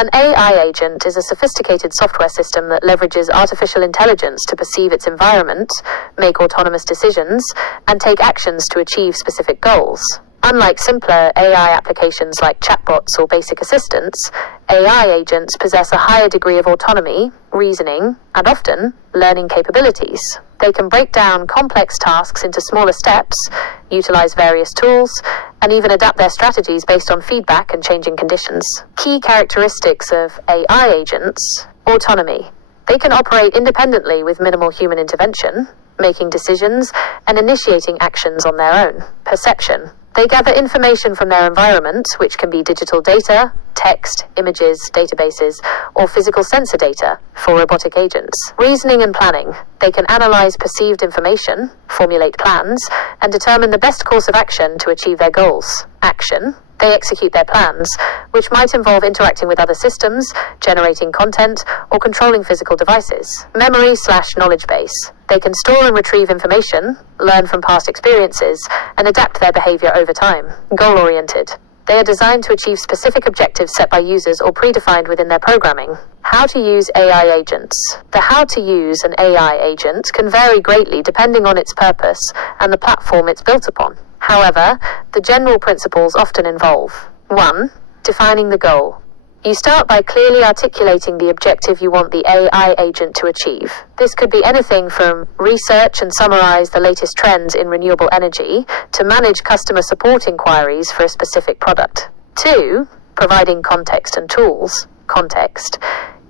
An AI agent is a sophisticated software system that leverages artificial intelligence to perceive its environment, make autonomous decisions, and take actions to achieve specific goals. Unlike simpler AI applications like chatbots or basic assistants, AI agents possess a higher degree of autonomy, reasoning, and often learning capabilities. They can break down complex tasks into smaller steps, utilize various tools, and even adapt their strategies based on feedback and changing conditions. Key characteristics of AI agents: autonomy. They can operate independently with minimal human intervention, making decisions and initiating actions on their own. Perception. They gather information from their environment, which can be digital data, text, images, databases, or physical sensor data for robotic agents. Reasoning and planning. They can analyze perceived information, formulate plans, and determine the best course of action to achieve their goals. Action. They execute their plans, which might involve interacting with other systems, generating content, or controlling physical devices. Memory/knowledge base. They can store and retrieve information, learn from past experiences, and adapt their behavior over time. Goal-oriented. They are designed to achieve specific objectives set by users or predefined within their programming. How to use AI agents. The how to use an AI agent can vary greatly depending on its purpose and the platform it's built upon. However, the general principles often involve: 1. Defining the goal. You start by clearly articulating the objective you want the AI agent to achieve. This could be anything from research and summarize the latest trends in renewable energy to manage customer support inquiries for a specific product. 2. Providing context and tools. Context.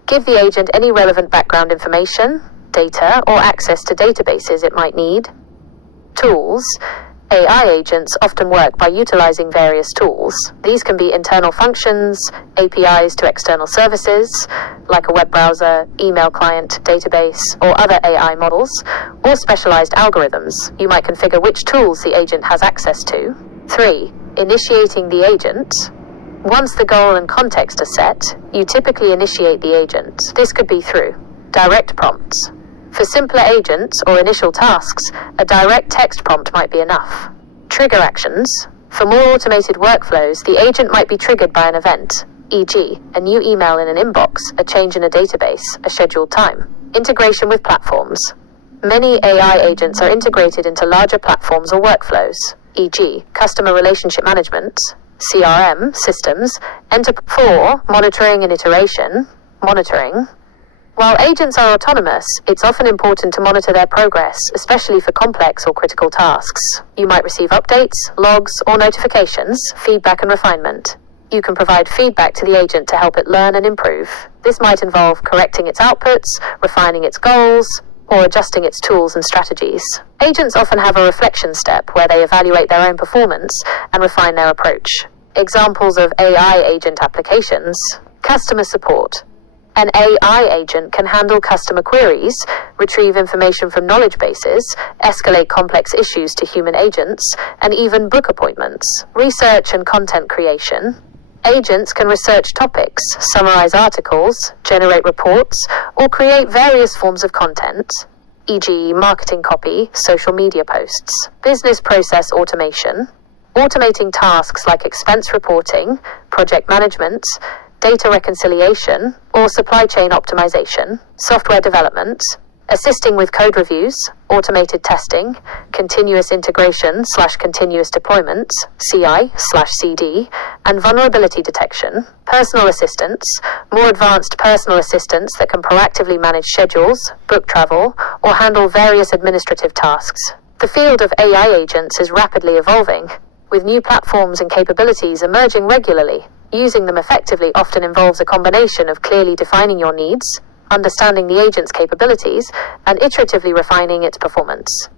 Give the agent any relevant background information, data, or access to databases it might need. Tools. AI agents often work by utilizing various tools. These can be internal functions, APIs to external services, like a web browser, email client, database, or other AI models, or specialized algorithms. You might configure which tools the agent has access to. 3. Initiating the agent. Once the goal and context are set, you typically initiate the agent. This could be through direct prompts. For simpler agents or initial tasks, a direct text prompt might be enough. Trigger actions. For more automated workflows, the agent might be triggered by an event, e.g., a new email in an inbox, a change in a database, a scheduled time. Integration with platforms. Many AI agents are integrated into larger platforms or workflows, e.g., customer relationship management, CRM systems, for monitoring and iteration, monitoring. While agents are autonomous, it's often important to monitor their progress, especially for complex or critical tasks. You might receive updates, logs, or notifications, feedback and refinement. You can provide feedback to the agent to help it learn and improve. This might involve correcting its outputs, refining its goals, or adjusting its tools and strategies. Agents often have a reflection step where they evaluate their own performance and refine their approach. Examples of AI agent applications: customer support. An AI agent can handle customer queries, retrieve information from knowledge bases, escalate complex issues to human agents, and even book appointments. Research and content creation. Agents can research topics, summarize articles, generate reports, or create various forms of content, e.g., marketing copy, social media posts. Business process automation. Automating tasks like expense reporting, project management, data reconciliation, or supply chain optimization. Software development. Assisting with code reviews, automated testing, continuous integration/continuous deployment, CI/CD, and vulnerability detection. Personal assistants. More advanced personal assistants that can proactively manage schedules, book travel, or handle various administrative tasks. The field of AI agents is rapidly evolving, with new platforms and capabilities emerging regularly. Using them effectively often involves a combination of clearly defining your needs, understanding the agent's capabilities, and iteratively refining its performance.